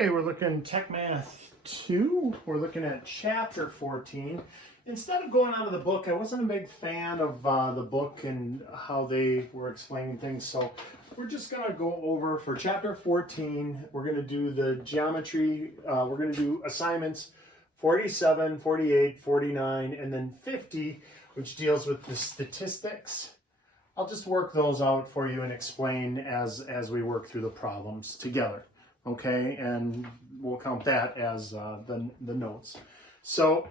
Okay, we're looking Techmath2. We're looking at chapter 14. Instead of going out of the book, I wasn't a big fan of the book and how they were explaining things. So we're just going to go over for chapter 14. We're going to do the geometry. We're going to do assignments 47, 48, 49, and then 50, which deals with the statistics. I'll just work those out for you and explain as we work through the problems together. Okay, and we'll count that as the notes. So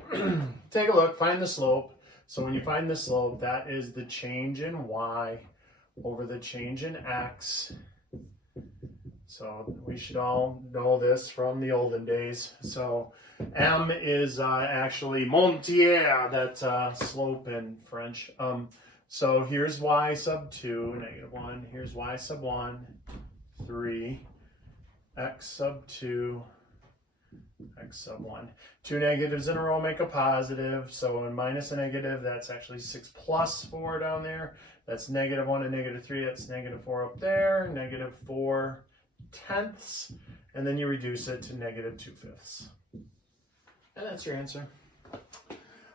take a look, find the slope. So when you find the slope, that is the change in y over the change in x. So we should all know this from the olden days. So m is actually montier, that's slope in French. So here's y sub 2, -1. Here's y sub 1, 3. X sub 2, x sub 1. Two negatives in a row make a positive, so a minus a negative, that's actually 6 plus 4 down there. That's -1 and -3, that's -4 up there, -4/10, and then you reduce it to -2/5. And that's your answer.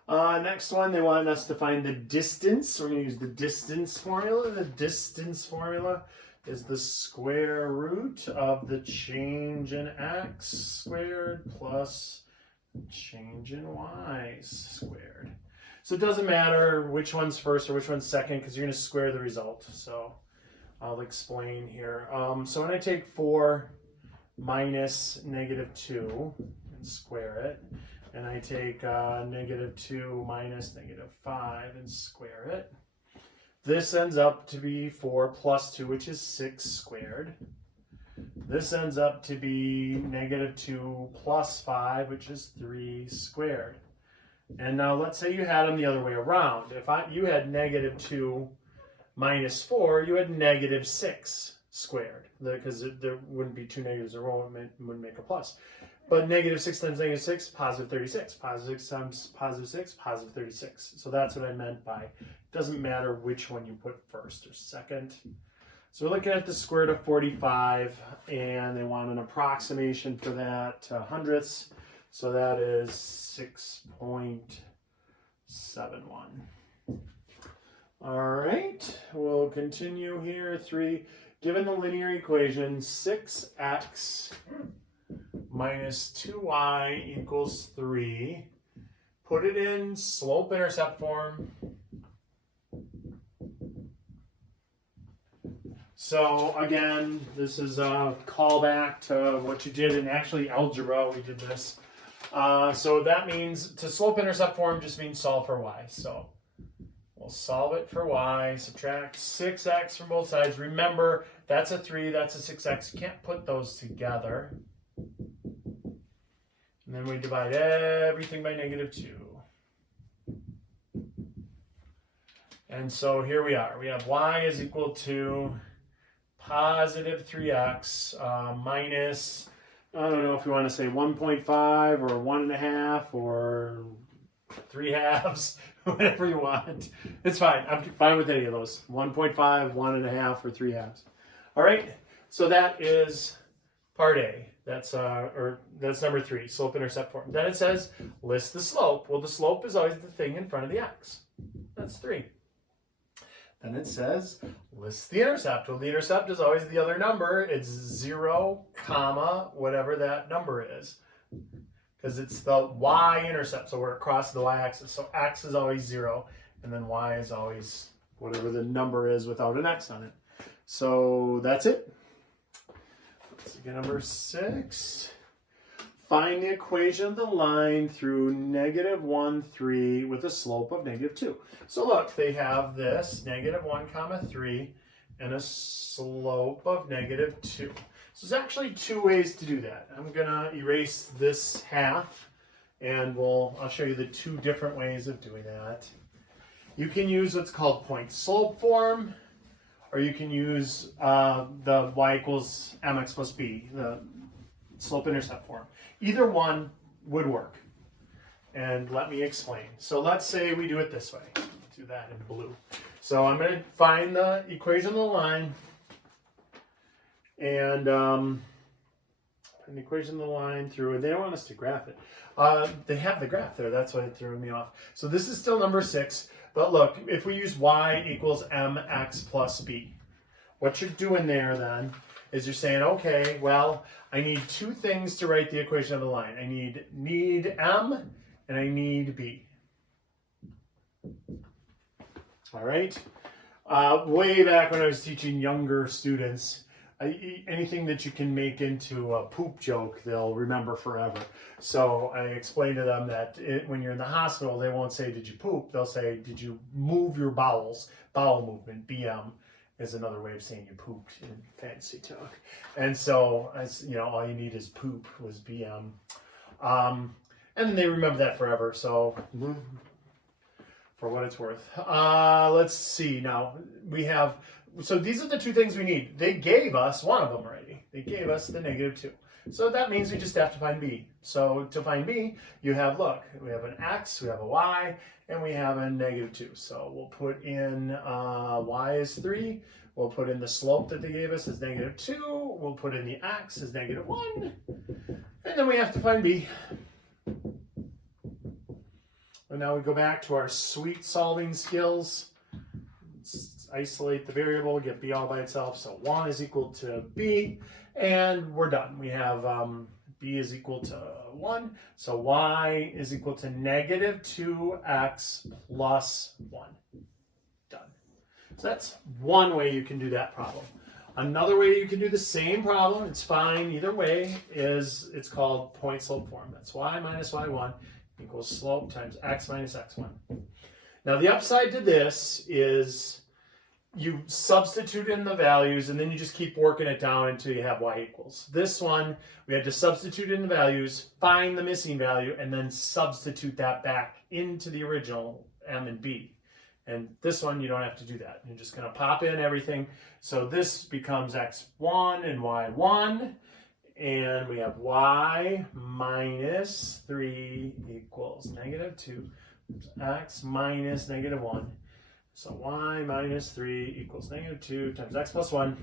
Next one, they wanted us to find the distance. We're going to use the distance formula. The distance formula is the square root of the change in x squared plus change in y squared. So it doesn't matter which one's first or which one's second because you're going to square the result. So I'll explain here. So when I take 4 minus -2 and square it, and I take -2 minus -5 and square it, this ends up to be 4 plus 2, which is 6 squared. This ends up to be -2 plus 5, which is 3 squared. And now let's say you had them the other way around. If you had -2 minus 4, you had -6 squared, because there wouldn't be two negatives in a row, it wouldn't make a plus. But -6 times -6, positive 36. Positive 6 times positive 6, positive 36. So that's what I meant by doesn't matter which one you put first or second. So we're looking at the square root of 45, and they want an approximation for that to hundredths. So that is 6.71. All right, we'll continue here. 3, given the linear equation 6x minus 2y equals 3, put it in slope-intercept form. So again, this is a callback to what you did in actually algebra. We did this. So that means to slope-intercept form just means solve for y. So we'll solve it for y, subtract 6x from both sides. Remember, that's a 3, that's a 6x. You can't put those together. And then we divide everything by -2. And so here we are. We have y is equal to positive 3x minus, I don't know if you want to say 1.5 or 1.5 or 3/2, whatever you want. It's fine. I'm fine with any of those. 1.5, 1.5, or 3/2. All right. So that is part A. That's number 3, slope-intercept form. Then it says list the slope. Well, the slope is always the thing in front of the x. That's 3. Then it says list the intercept. Well, the intercept is always the other number. It's 0, comma, whatever that number is. Because it's the y-intercept, so we're across the y-axis. So x is always 0, and then y is always whatever the number is without an x on it. So that's it. Let's get number 6. Find the equation of the line through -1, 3 with a slope of -2. So look, they have this -1, 3 and a slope of -2. So there's actually 2 ways to do that. I'm gonna erase this half, and I'll show you the 2 different ways of doing that. You can use what's called point slope form, or you can use the y equals mx plus b, the slope-intercept form. Either one would work. And let me explain. So let's say we do it this way. Let's do that in blue. So I'm going to find the equation of the line, and an equation of the line through, and they don't want us to graph it. They have the graph there, that's why it threw me off. So this is still number 6, but look, if we use y equals mx plus b, what you're doing there then is you're saying, okay, well, I need 2 things to write the equation of the line. I need m and I need b. All right. Way back when I was teaching younger students, anything that you can make into a poop joke, they'll remember forever. So I explained to them that when you're in the hospital, they won't say, did you poop? They'll say, did you move your bowels? Bowel movement, BM, is another way of saying you pooped in fancy talk. And so, all you need is poop was BM. And they remember that forever. So for what it's worth. Let's see now. So these are the 2 things we need. They gave us one of them already. They gave us the -2. So that means we just have to find b. So to find b, we have an x, we have a y, and we have a -2. So we'll put in y is 3. We'll put in the slope that they gave us as -2. We'll put in the x as -1. And then we have to find b. And now we go back to our sweet solving skills. Let's isolate the variable, get b all by itself. So 1 is equal to b, and we're done. We have b is equal to 1. So y is equal to -2x plus 1. Done. So that's one way you can do that problem. Another way you can do the same problem, it's fine either way, is it's called point slope form. That's y minus y1 equals slope times x minus x1. Now the upside to this is you substitute in the values and then you just keep working it down until you have y equals. This one, we had to substitute in the values, find the missing value, and then substitute that back into the original m and b. And this one, you don't have to do that. You're just going to pop in everything. So this becomes x1 and y1. And we have y minus 3 equals -2. X minus -1. So y minus 3 equals -2 times x plus 1.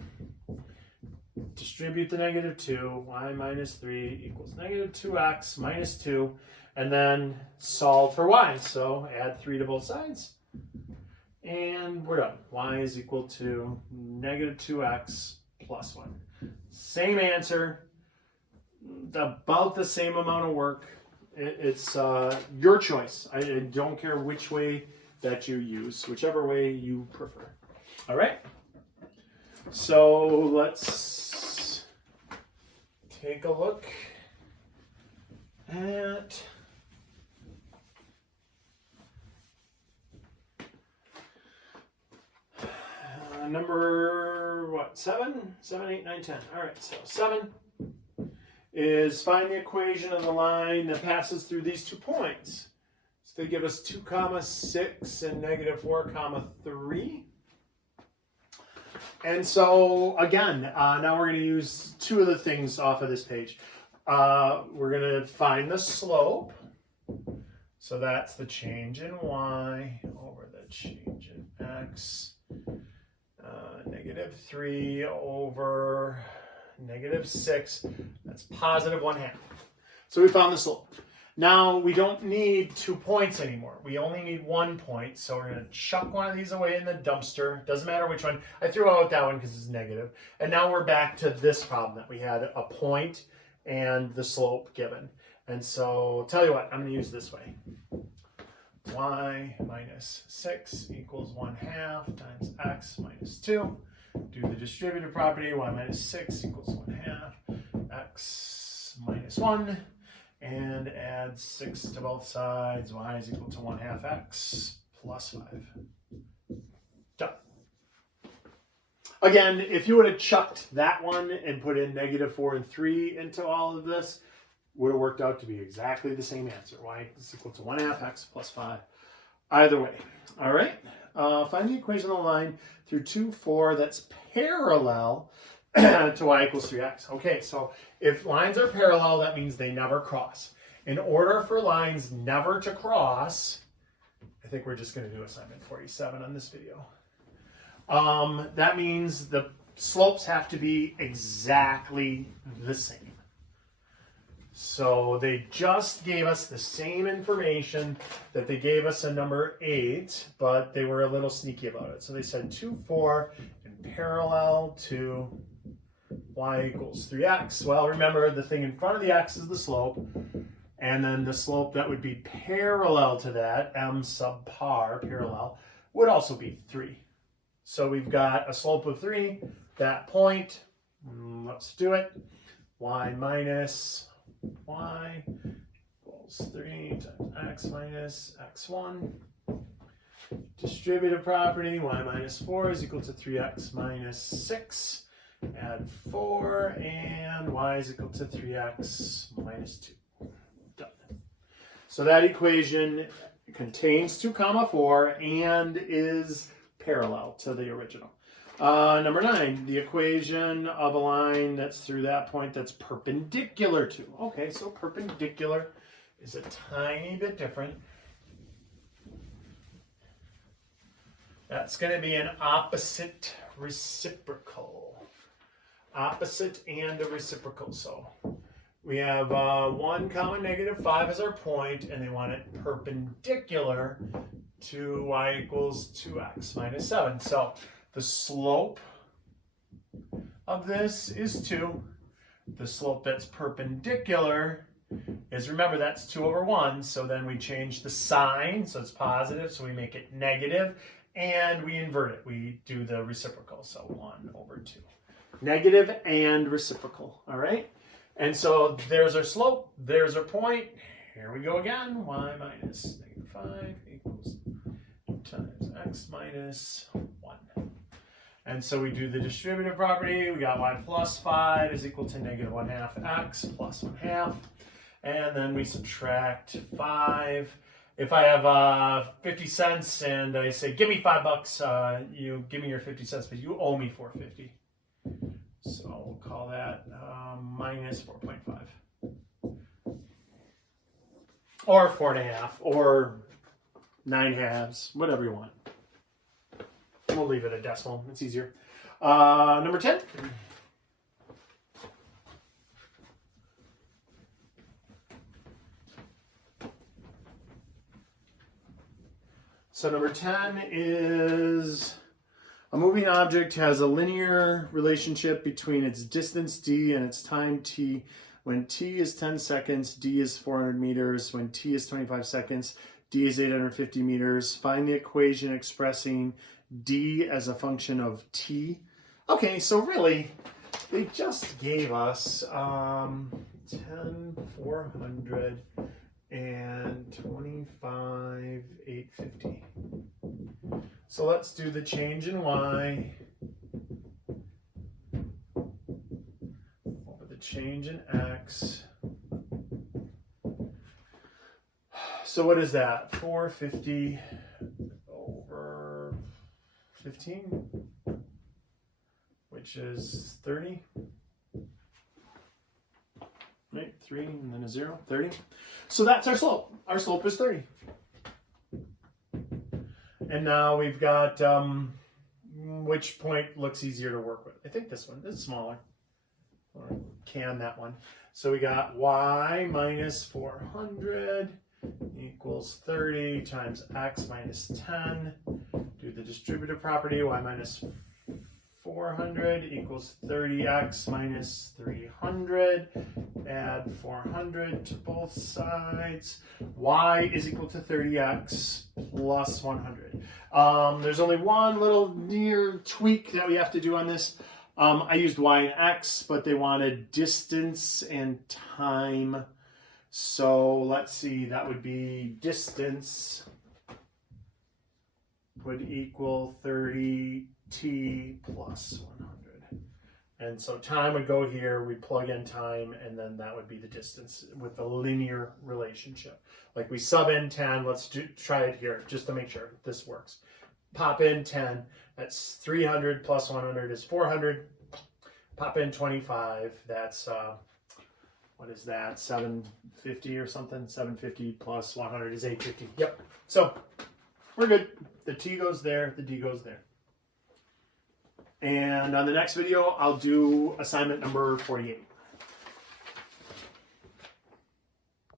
Distribute the -2. Y minus 3 equals -2x minus 2. And then solve for y. So add 3 to both sides. And we're done. Y is equal to -2x plus 1. Same answer. About the same amount of work. It's your choice. I don't care which way that you use, whichever way you prefer. All right. So let's take a look at number 7, 8, 9, 10. All right. So 7 is find the equation of the line that passes through these 2 points. So they give us 2, 6 and -4, 3. And so again, now we're going to use 2 of the things off of this page. We're going to find the slope. So that's the change in y over the change in x. -3 over -6, that's +1/2. So we found the slope. Now we don't need 2 points anymore. We only need 1 point. So we're going to chuck one of these away in the dumpster. Doesn't matter which one. I threw out that one because it's negative. And now we're back to this problem that we had a point and the slope given. And so tell you what, I'm going to use this way. Y minus 6 equals 1/2 times x minus 2. Do the distributive property, y minus 6 equals 1/2 x minus 1. And add 6 to both sides. Y is equal to 1/2 x plus 5. Done. Again, if you would have chucked that one and put in -4 and 3 into all of this, would have worked out to be exactly the same answer. Y is equal to 1/2 x plus 5. Either way. All right. Find the equation of the line through 2, 4 that's parallel to y equals 3x. Okay, so if lines are parallel, that means they never cross. In order for lines never to cross, I think we're just going to do assignment 47 on this video. That means the slopes have to be exactly the same. So they just gave us the same information that they gave us a number 8, but they were a little sneaky about it. So they said 2, 4, and parallel to y equals 3x. Well, remember the thing in front of the x is the slope, and then the slope that would be parallel to that, m sub par, parallel, would also be 3. So we've got a slope of 3, that point, let's do it, y minus y equals 3 times x minus x1. Distributive property, y minus 4 is equal to 3x minus 6. Add 4, and y is equal to 3x minus 2. Done. So that equation contains 2 comma 4 and is parallel to the original. Number 9, the equation of a line that's through that point that's perpendicular to. Okay, so perpendicular is a tiny bit different. That's going to be an opposite reciprocal. Opposite and a reciprocal. So we have 1 comma negative 5 as our point, and they want it perpendicular to y equals 2x minus 7. So the slope of this is 2. The slope that's perpendicular is, remember, that's 2 over 1. So then we change the sign, so it's positive, so we make it negative, and we invert it. We do the reciprocal, so 1 over 2. Negative and reciprocal, all right? And so there's our slope, there's our point. Here we go again, y minus negative 5 equals times x minus 1. And so we do the distributive property. We got y plus 5 is equal to negative 1/2 x plus 1/2. And then we subtract 5. If I have 50 cents and I say, give me $5, you give me your 50 cents, but you owe me $4.50. So we'll call that minus 4.5. Or 4.5, or 9/2, whatever you want. We'll leave it a decimal, it's easier. Number 10. So number 10 is a moving object has a linear relationship between its distance d and its time t. When t is 10 seconds, d is 400 meters. When t is 25 seconds, d is 850 meters. Find the equation expressing d as a function of t. Okay, so really, they just gave us 10, 400, and 25, 850. So let's do the change in y over the change in x. So what is that? 450 over 15, which is 30. Right, 3 and then a 0, 30. So that's our slope. Our slope is 30. And now we've got which point looks easier to work with. I think this one is smaller. Or can that one. So we got y minus 400 equals 30 times x minus 10. Do the distributive property, y minus 400 equals 30x minus 300. Add 400 to both sides. Y is equal to 30x plus 100. There's only one little near tweak that we have to do on this. I used y and x, but they wanted distance and time. So let's see, that would be distance would equal 30t plus 100. And so time would go here, we plug in time, and then that would be the distance with the linear relationship. Like we sub in 10, let's try it here just to make sure this works. Pop in 10, that's 300 plus 100 is 400. Pop in 25, that's, what is that, 750 or something? 750 plus 100 is 850. Yep, so we're good. The t goes there, the d goes there. And on the next video, I'll do assignment number 48.